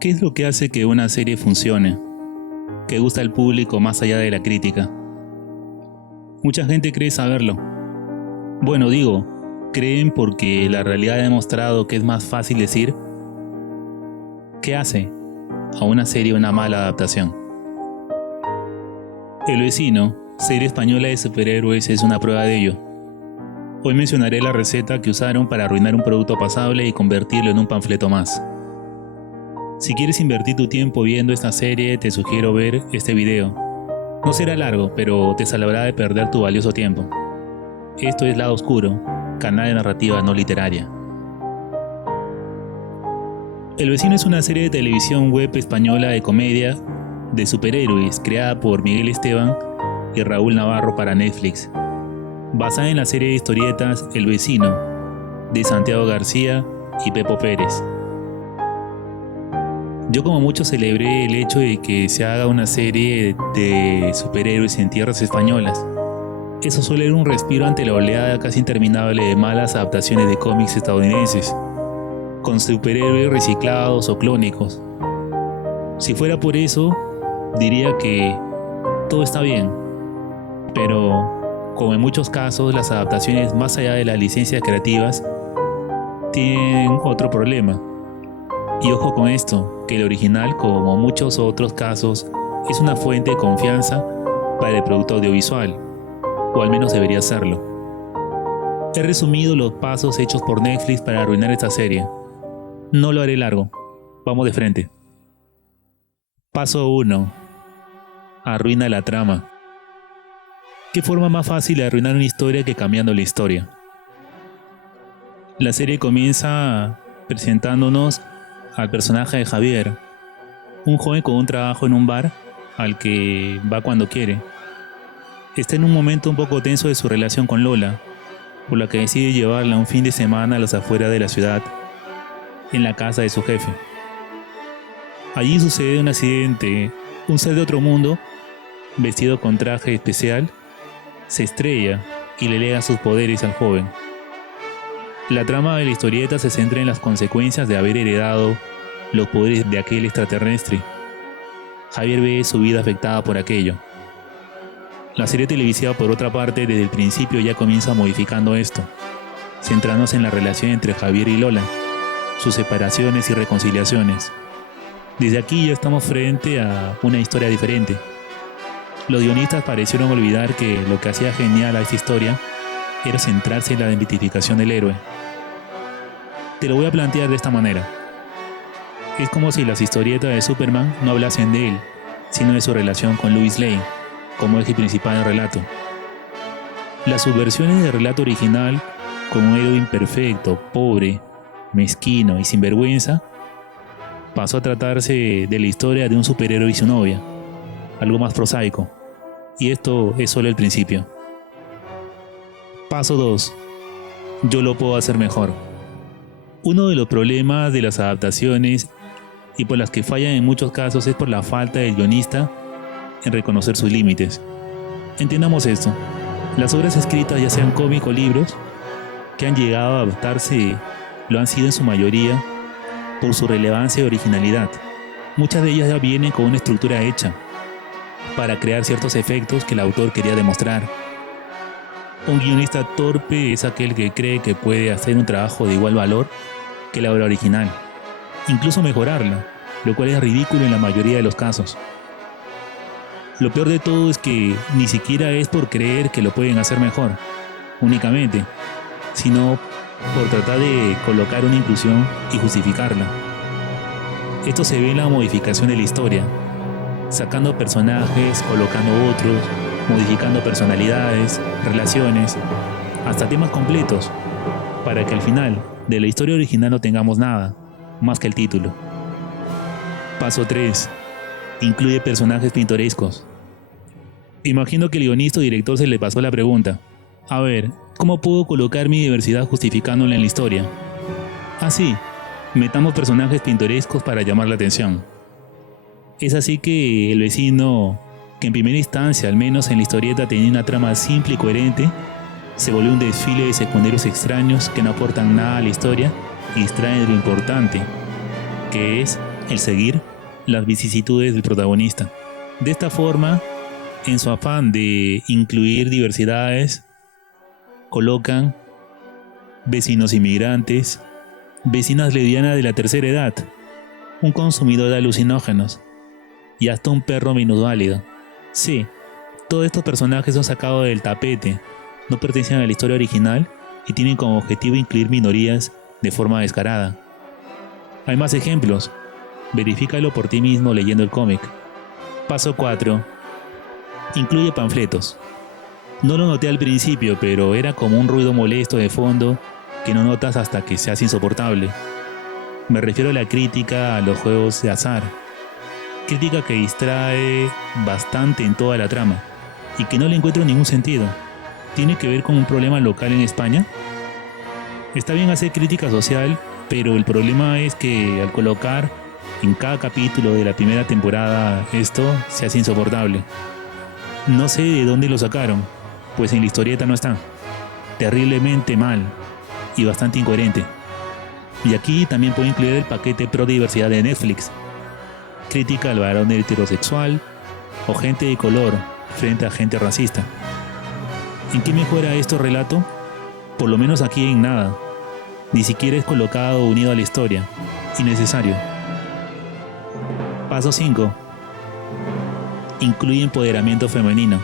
¿Qué es lo que hace que una serie funcione? Que gusta al público más allá de la crítica. Mucha gente cree saberlo. Bueno, digo, creen porque la realidad ha demostrado que es más fácil decir ¿qué hace a una serie una mala adaptación? El Vecino, serie española de superhéroes, es una prueba de ello. Hoy mencionaré la receta que usaron para arruinar un producto pasable y convertirlo en un panfleto más. Si quieres invertir tu tiempo viendo esta serie, te sugiero ver este video. No será largo, pero te salvará de perder tu valioso tiempo. Esto es Lado Oscuro, canal de narrativa no literaria. El Vecino es una serie de televisión web española de comedia de superhéroes creada por Miguel Esteban y Raúl Navarro para Netflix, basada en la serie de historietas El Vecino, de Santiago García y Pepo Pérez. Yo, como muchos, celebré el hecho de que se haga una serie de superhéroes en tierras españolas. Eso suele ser un respiro ante la oleada casi interminable de malas adaptaciones de cómics estadounidenses, con superhéroes reciclados o clónicos. Si fuera por eso, diría que todo está bien, pero como en muchos casos, las adaptaciones más allá de las licencias creativas tienen otro problema. Y ojo con esto, que el original, como muchos otros casos, es una fuente de confianza para el producto audiovisual, o al menos debería serlo. He resumido los pasos hechos por Netflix para arruinar esta serie. No lo haré largo, vamos de frente. Paso 1. Arruina la trama. ¿Qué forma más fácil de arruinar una historia que cambiando la historia? La serie comienza presentándonos al personaje de Javier, un joven con un trabajo en un bar al que va cuando quiere. Está en un momento un poco tenso de su relación con Lola, por la que decide llevarla un fin de semana a las afueras de la ciudad, en la casa de su jefe. Allí sucede un accidente. Un ser de otro mundo, vestido con traje especial, se estrella y le lega sus poderes al joven. La trama de la historieta se centra en las consecuencias de haber heredado los poderes de aquel extraterrestre. Javier ve su vida afectada por aquello. La serie televisiva, por otra parte, desde el principio ya comienza modificando esto, centrándose en la relación entre Javier y Lola, sus separaciones y reconciliaciones. Desde aquí ya estamos frente a una historia diferente. Los guionistas parecieron olvidar que lo que hacía genial a esta historia era centrarse en la identificación del héroe. Te lo voy a plantear de esta manera. Es como si las historietas de Superman no hablasen de él, sino de su relación con Lois Lane, como eje principal del relato. Las subversiones del relato original, con un héroe imperfecto, pobre, mezquino y sinvergüenza, pasó a tratarse de la historia de un superhéroe y su novia, algo más prosaico, y esto es solo el principio. Paso 2. Yo lo puedo hacer mejor. Uno de los problemas de las adaptaciones y por las que fallan en muchos casos es por la falta del guionista en reconocer sus límites. Entendamos esto: las obras escritas, ya sean cómics o libros, que han llegado a adaptarse, lo han sido en su mayoría por su relevancia y originalidad. Muchas de ellas ya vienen con una estructura hecha para crear ciertos efectos que el autor quería demostrar. Un guionista torpe es aquel que cree que puede hacer un trabajo de igual valor que la obra original, incluso mejorarla, lo cual es ridículo en la mayoría de los casos. Lo peor de todo es que ni siquiera es por creer que lo pueden hacer mejor, únicamente, sino por tratar de colocar una inclusión y justificarla. Esto se ve en la modificación de la historia, sacando personajes, colocando otros, modificando personalidades, relaciones, hasta temas completos, para que al final de la historia original no tengamos nada, más que el título. Paso 3. Incluye personajes pintorescos. Imagino que el guionista o director se le pasó la pregunta: a ver, ¿cómo puedo colocar mi diversidad justificándola en la historia? Así, metamos personajes pintorescos para llamar la atención. Es así que El Vecino, que en primera instancia, al menos en la historieta, tenía una trama simple y coherente, se volvió un desfile de secundarios extraños que no aportan nada a la historia y distraen de lo importante, que es el seguir las vicisitudes del protagonista. De esta forma, en su afán de incluir diversidades, colocan vecinos inmigrantes, vecinas lesbianas de la tercera edad, un consumidor de alucinógenos y hasta un perro minusválido. Sí, todos estos personajes son sacados del tapete, no pertenecen a la historia original y tienen como objetivo incluir minorías de forma descarada. Hay más ejemplos, verifícalo por ti mismo leyendo el cómic. Paso 4. Incluye panfletos. No lo noté al principio, pero era como un ruido molesto de fondo que no notas hasta que se hace insoportable. Me refiero a la crítica a los juegos de azar. Crítica que distrae bastante en toda la trama y que no le encuentro ningún sentido. ¿Tiene que ver con un problema local en España? Está bien hacer crítica social, pero el problema es que al colocar en cada capítulo de la primera temporada esto se hace insoportable. No sé de dónde lo sacaron, pues en la historieta no está. Terriblemente mal y bastante incoherente. Y aquí también puedo incluir el paquete pro diversidad de Netflix. Crítica al varón heterosexual o gente de color frente a gente racista. ¿En qué mejora esto relato? Por lo menos aquí en nada. Ni siquiera es colocado unido a la historia. Innecesario. Paso 5. Incluye empoderamiento femenino.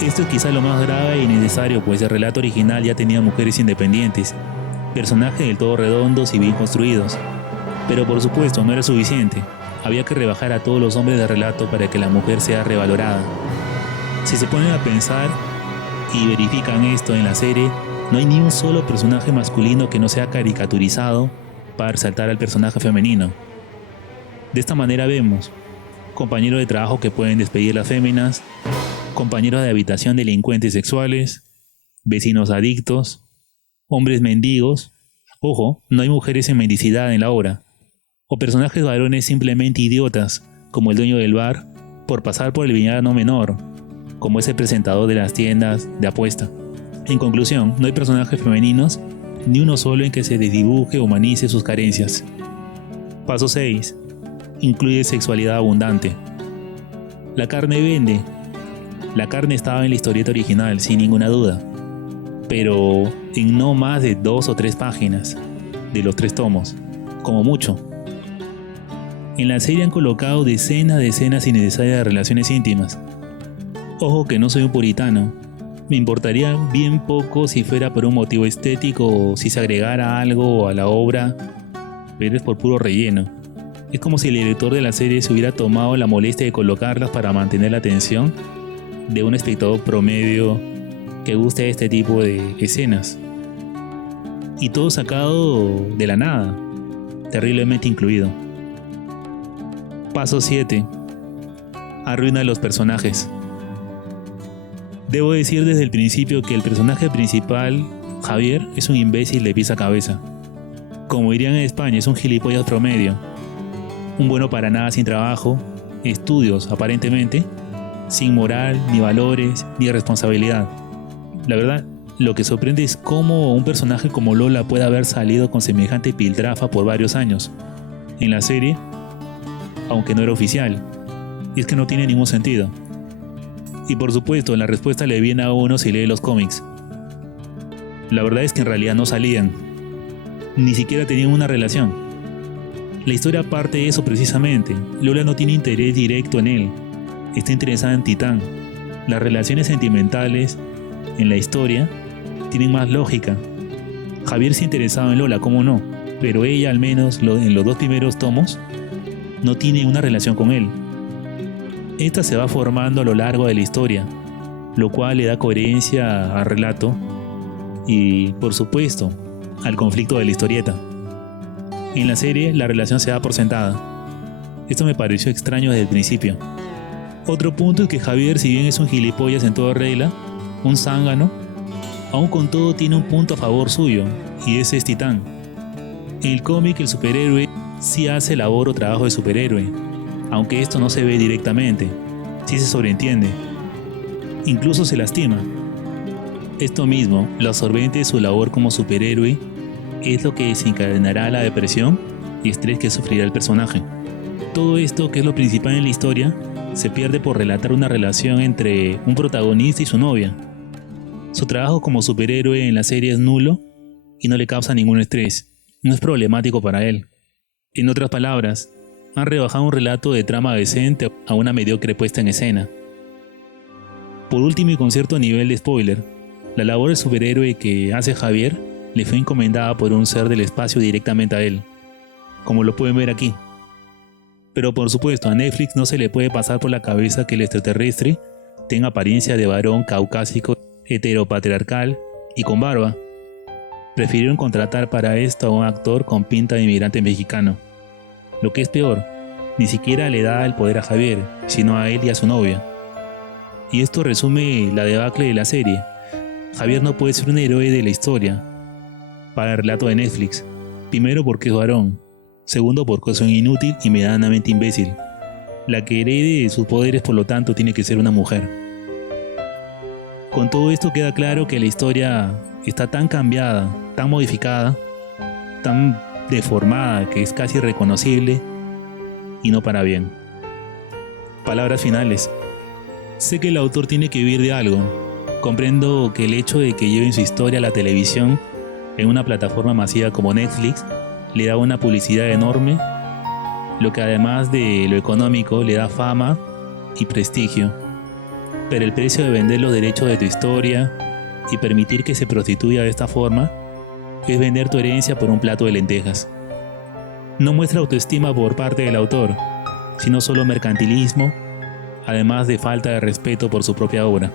Esto es quizá lo más grave y necesario, pues el relato original ya tenía mujeres independientes, personajes del todo redondos y bien construidos. Pero por supuesto no era suficiente. Había que rebajar a todos los hombres del relato para que la mujer sea revalorada. Si se ponen a pensar y verifican esto en la serie, no hay ni un solo personaje masculino que no sea caricaturizado para resaltar al personaje femenino. De esta manera vemos compañeros de trabajo que pueden despedir las féminas, compañeros de habitación delincuentes sexuales, vecinos adictos, hombres mendigos, ojo, no hay mujeres en mendicidad en la obra, o personajes varones simplemente idiotas, como el dueño del bar, por pasar por el villano menor, como ese presentador de las tiendas de apuesta. En conclusión, no hay personajes femeninos, ni uno solo en que se desdibuje o humanice sus carencias. Paso 6. Incluye sexualidad abundante. La carne vende. La carne estaba en la historieta original, sin ninguna duda, pero en no más de 2 o 3 páginas de los 3 tomos, como mucho. En la serie han colocado decenas de escenas innecesarias de relaciones íntimas. Ojo que no soy un puritano. Me importaría bien poco si fuera por un motivo estético o si se agregara algo a la obra, pero es por puro relleno. Es como si el director de la serie se hubiera tomado la molestia de colocarlas para mantener la atención de un espectador promedio que guste este tipo de escenas. Y todo sacado de la nada, terriblemente incluido. Paso 7. Arruina a los personajes. Debo decir desde el principio que el personaje principal, Javier, es un imbécil de pies a cabeza. Como dirían en España, es un gilipollas promedio. Un bueno para nada sin trabajo, estudios aparentemente, sin moral, ni valores, ni responsabilidad. La verdad, lo que sorprende es cómo un personaje como Lola puede haber salido con semejante piltrafa por varios años en la serie, aunque no era oficial. Y es que no tiene ningún sentido. Y por supuesto, la respuesta le viene a uno si lee los cómics. La verdad es que en realidad no salían. Ni siquiera tenían una relación. La historia parte de eso precisamente. Lola no tiene interés directo en él. Está interesada en Titán. Las relaciones sentimentales en la historia tienen más lógica. Javier se interesaba en Lola, cómo no, pero ella, al menos en los 2 primeros tomos, no tiene una relación con él. Esta se va formando a lo largo de la historia, lo cual le da coherencia al relato y, por supuesto, al conflicto de la historieta. En la serie, la relación se da por sentada. Esto me pareció extraño desde el principio. Otro punto es que Javier, si bien es un gilipollas en toda regla, un zángano, aún con todo tiene un punto a favor suyo, y ese es Titán. En el cómic, el superhéroe sí hace labor o trabajo de superhéroe, aunque esto no se ve directamente, sí se sobreentiende. Incluso se lastima. Esto mismo, lo absorbente de su labor como superhéroe, es lo que desencadenará la depresión y estrés que sufrirá el personaje. Todo esto, que es lo principal en la historia, se pierde por relatar una relación entre un protagonista y su novia. Su trabajo como superhéroe en la serie es nulo y no le causa ningún estrés. No es problemático para él. En otras palabras, han rebajado un relato de trama decente a una mediocre puesta en escena. Por último, y con cierto nivel de spoiler, la labor de superhéroe que hace Javier le fue encomendada por un ser del espacio directamente a él, como lo pueden ver aquí. Pero por supuesto, a Netflix no se le puede pasar por la cabeza que el extraterrestre tenga apariencia de varón caucásico, heteropatriarcal y con barba. Prefirieron contratar para esto a un actor con pinta de inmigrante mexicano. Lo que es peor, ni siquiera le da el poder a Javier, sino a él y a su novia. Y esto resume la debacle de la serie. Javier no puede ser un héroe de la historia para el relato de Netflix. Primero porque es varón, segundo porque es un inútil y medianamente imbécil. La que herede sus poderes, por lo tanto, tiene que ser una mujer. Con todo esto queda claro que la historia está tan cambiada, tan modificada, tan deformada que es casi irreconocible y no para bien. Palabras finales. Sé que el autor tiene que vivir de algo. Comprendo que el hecho de que lleven su historia a la televisión en una plataforma masiva como Netflix le da una publicidad enorme, lo que además de lo económico le da fama y prestigio. Pero el precio de vender los derechos de tu historia y permitir que se prostituya de esta forma es vender tu herencia por un plato de lentejas. No muestra autoestima por parte del autor, sino solo mercantilismo, además de falta de respeto por su propia obra.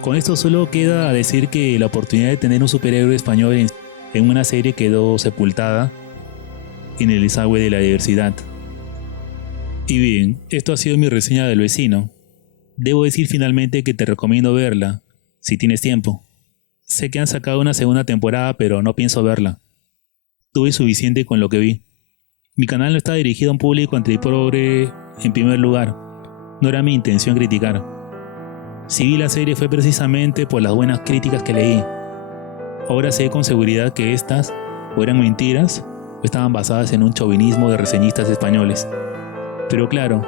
Con esto solo queda decir que la oportunidad de tener un superhéroe español en una serie quedó sepultada en el desagüe de la diversidad. Y bien, esto ha sido mi reseña del Vecino. Debo decir finalmente que te recomiendo verla, si tienes tiempo. Sé que han sacado una segunda temporada, pero no pienso verla. Tuve suficiente con lo que vi. Mi canal no está dirigido a un público antiprogre en primer lugar. No era mi intención criticar. Si vi la serie fue precisamente por las buenas críticas que leí. Ahora sé con seguridad que estas o eran mentiras o estaban basadas en un chauvinismo de reseñistas españoles. Pero claro,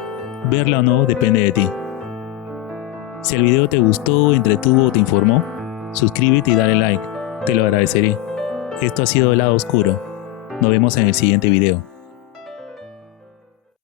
verla o no depende de ti. Si el video te gustó, entretuvo o te informó, suscríbete y dale like, te lo agradeceré. Esto ha sido El Lado Oscuro. Nos vemos en el siguiente video.